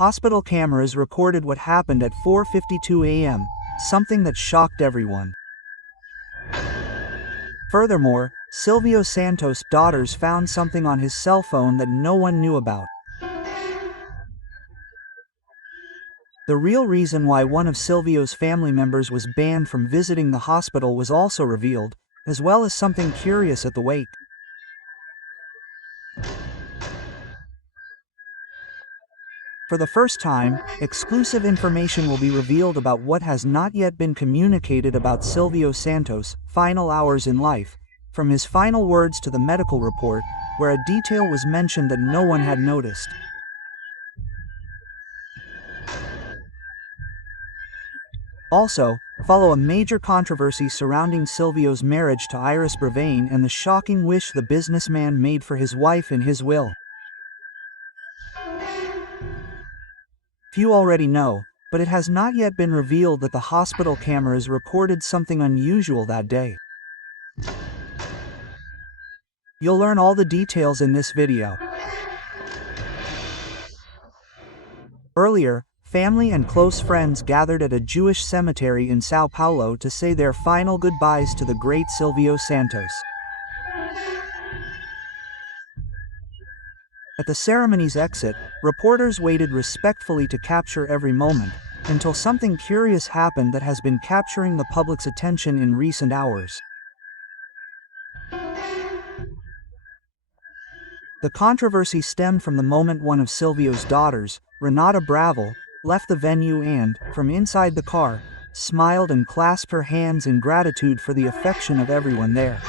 Hospital cameras recorded what happened at 4:52 a.m., something that shocked everyone. Furthermore, Silvio Santos' daughters found something on his cell phone that no one knew about. The real reason why one of Silvio's family members was banned from visiting the hospital was also revealed, as well as something curious at the wake. For the first time, exclusive information will be revealed about what has not yet been communicated about Silvio Santos' final hours in life, from his final words to the medical report, where a detail was mentioned that no one had noticed. Also, follow a major controversy surrounding Silvio's marriage to Iris Bravain and the shocking wish the businessman made for his wife in his will. Few already know, but it has not yet been revealed that the hospital cameras recorded something unusual that day. You'll learn all the details in this video. Earlier, family and close friends gathered at a Jewish cemetery in São Paulo to say their final goodbyes to the great Silvio Santos. At the ceremony's exit, reporters waited respectfully to capture every moment, until something curious happened that has been capturing the public's attention in recent hours. The controversy stemmed from the moment one of Silvio's daughters, Renata Bravel, left the venue and, from inside the car, smiled and clasped her hands in gratitude for the affection of everyone there.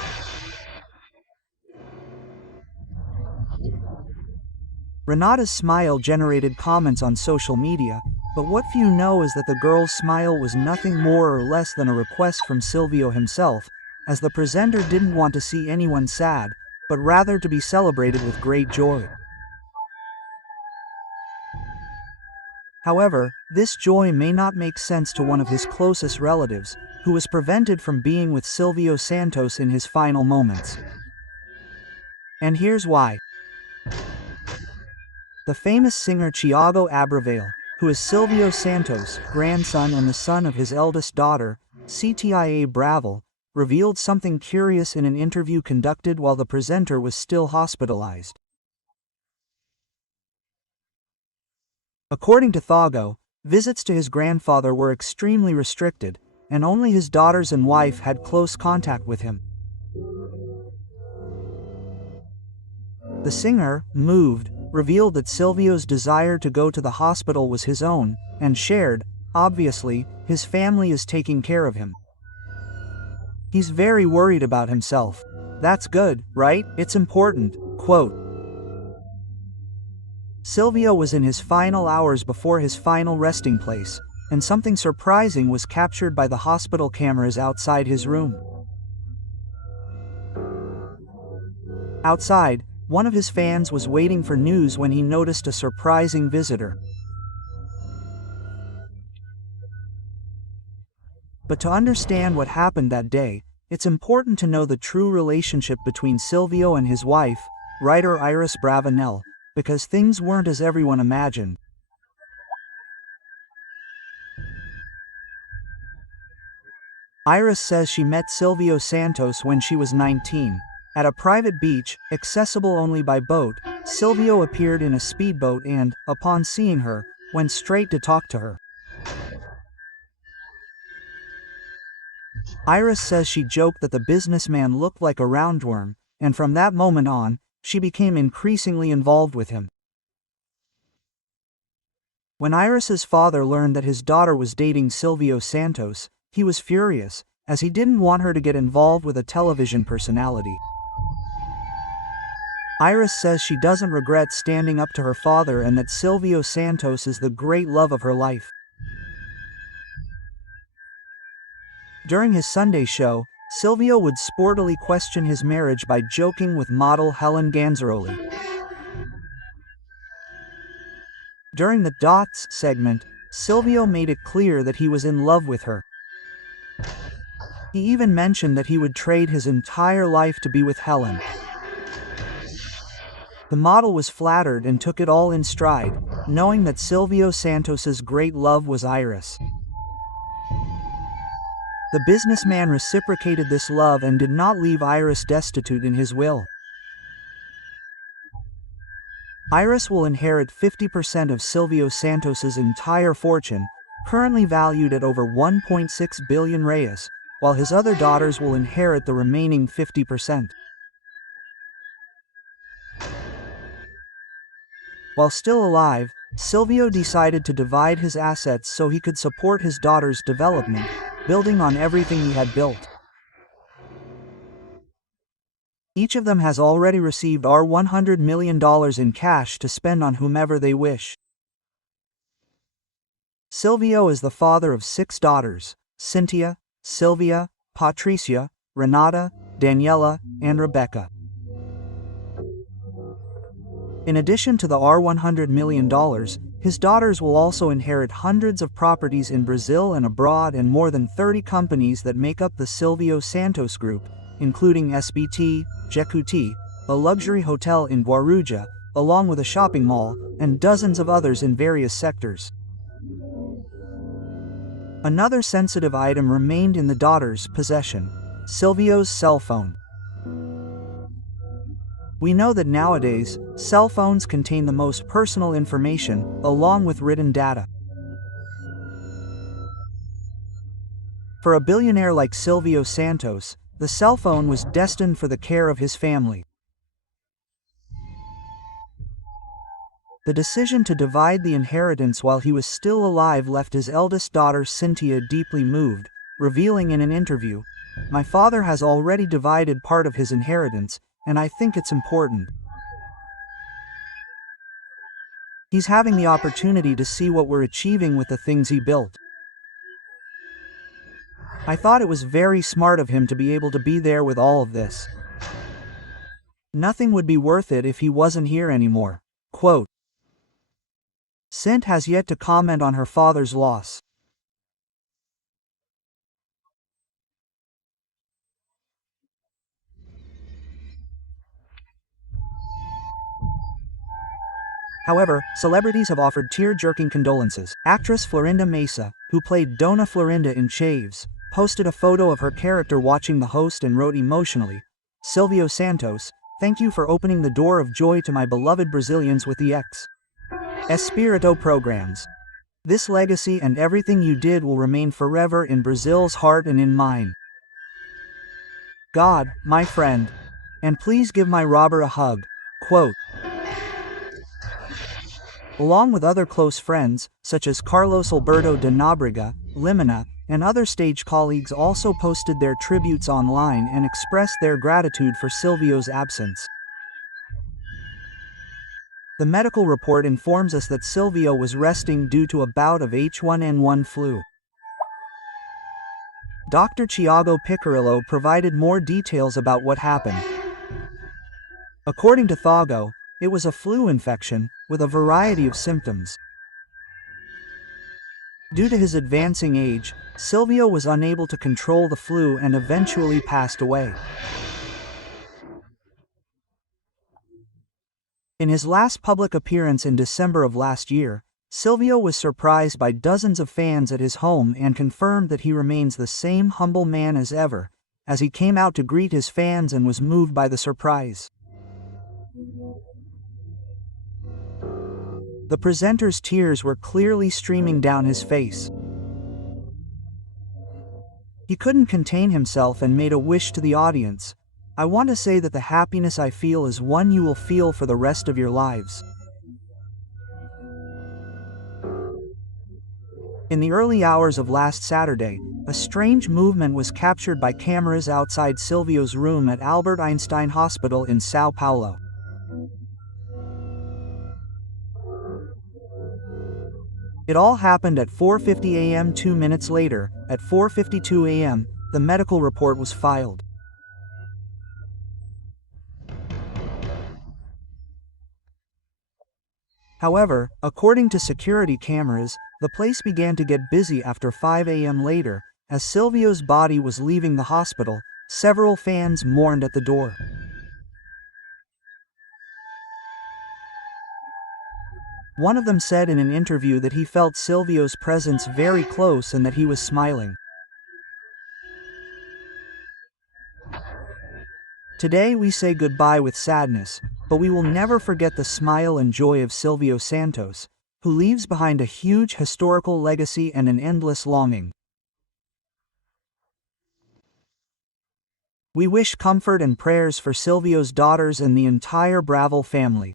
Renata's smile generated comments on social media, but what few know is that the girl's smile was nothing more or less than a request from Silvio himself, as the presenter didn't want to see anyone sad, but rather to be celebrated with great joy. However, this joy may not make sense to one of his closest relatives, who was prevented from being with Silvio Santos in his final moments. And here's why. The famous singer Thiago Abravanel, who is Silvio Santos' grandson and the son of his eldest daughter, Ctia Bravel, revealed something curious in an interview conducted while the presenter was still hospitalized. According to Thiago, visits to his grandfather were extremely restricted, and only his daughters and wife had close contact with him. The singer, moved, revealed that Silvio's desire to go to the hospital was his own, and shared, obviously, his family is taking care of him. He's very worried about himself. That's good, right? It's important, quote. Silvio was in his final hours before his final resting place, and something surprising was captured by the hospital cameras outside his room. Outside, one of his fans was waiting for news when he noticed a surprising visitor. But to understand what happened that day, it's important to know the true relationship between Silvio and his wife, writer Iris Bravanel, because things weren't as everyone imagined. Iris says she met Silvio Santos when she was 19. At a private beach, accessible only by boat, Silvio appeared in a speedboat and, upon seeing her, went straight to talk to her. Iris says she joked that the businessman looked like a roundworm, and from that moment on, she became increasingly involved with him. When Iris's father learned that his daughter was dating Silvio Santos, he was furious, as he didn't want her to get involved with a television personality. Iris says she doesn't regret standing up to her father and that Silvio Santos is the great love of her life. During his Sunday show, Silvio would sportily question his marriage by joking with model Helen Ganzaroli. During the Dots segment, Silvio made it clear that he was in love with her. He even mentioned that he would trade his entire life to be with Helen. The model was flattered and took it all in stride, knowing that Silvio Santos's great love was Iris. The businessman reciprocated this love and did not leave Iris destitute in his will. Iris will inherit 50% of Silvio Santos's entire fortune, currently valued at over 1.6 billion reais, while his other daughters will inherit the remaining 50%. While still alive, Silvio decided to divide his assets so he could support his daughter's development, building on everything he had built. Each of them has already received $100 million in cash to spend on whomever they wish. Silvio is the father of 6 daughters: Cynthia, Sylvia, Patricia, Renata, Daniela, and Rebecca. In addition to the $100 million, his daughters will also inherit hundreds of properties in Brazil and abroad and more than 30 companies that make up the Silvio Santos Group, including SBT, Jequiti, a luxury hotel in Guarujá, along with a shopping mall, and dozens of others in various sectors. Another sensitive item remained in the daughters' possession: Silvio's cell phone. We know that nowadays, cell phones contain the most personal information, along with written data. For a billionaire like Silvio Santos, the cell phone was destined for the care of his family. The decision to divide the inheritance while he was still alive left his eldest daughter Cynthia deeply moved, revealing in an interview, "My father has already divided part of his inheritance, and I think it's important. He's having the opportunity to see what we're achieving with the things he built. I thought it was very smart of him to be able to be there with all of this. Nothing would be worth it if he wasn't here anymore." Quote. Cint has yet to comment on her father's loss. However, celebrities have offered tear-jerking condolences. Actress Florinda Mesa, who played Dona Florinda in Chaves, posted a photo of her character watching the host and wrote emotionally, "Silvio Santos, thank you for opening the door of joy to my beloved Brazilians with the Espírito programs. This legacy and everything you did will remain forever in Brazil's heart and in mine. God, my friend. And please give my robber a hug." Quote. Along with other close friends, such as Carlos Alberto de Nóbrega, Limina, and other stage colleagues also posted their tributes online and expressed their gratitude for Silvio's absence. The medical report informs us that Silvio was resting due to a bout of H1N1 flu. Dr. Thiago Picarillo provided more details about what happened. According to Thago, it was a flu infection, with a variety of symptoms. Due to his advancing age, Silvio was unable to control the flu and eventually passed away. In his last public appearance in December of last year, Silvio was surprised by dozens of fans at his home and confirmed that he remains the same humble man as ever, as he came out to greet his fans and was moved by the surprise. The presenter's tears were clearly streaming down his face. He couldn't contain himself and made a wish to the audience. "I want to say that the happiness I feel is one you will feel for the rest of your lives." In the early hours of last Saturday, a strange movement was captured by cameras outside Silvio's room at Albert Einstein Hospital in São Paulo. It all happened at 4:50 a.m. 2 minutes later, at 4:52 a.m., the medical report was filed. However, according to security cameras, the place began to get busy after 5 a.m. later. As Silvio's body was leaving the hospital, several fans mourned at the door. One of them said in an interview that he felt Silvio's presence very close and that he was smiling. Today we say goodbye with sadness, but we will never forget the smile and joy of Silvio Santos, who leaves behind a huge historical legacy and an endless longing. We wish comfort and prayers for Silvio's daughters and the entire Bravo family.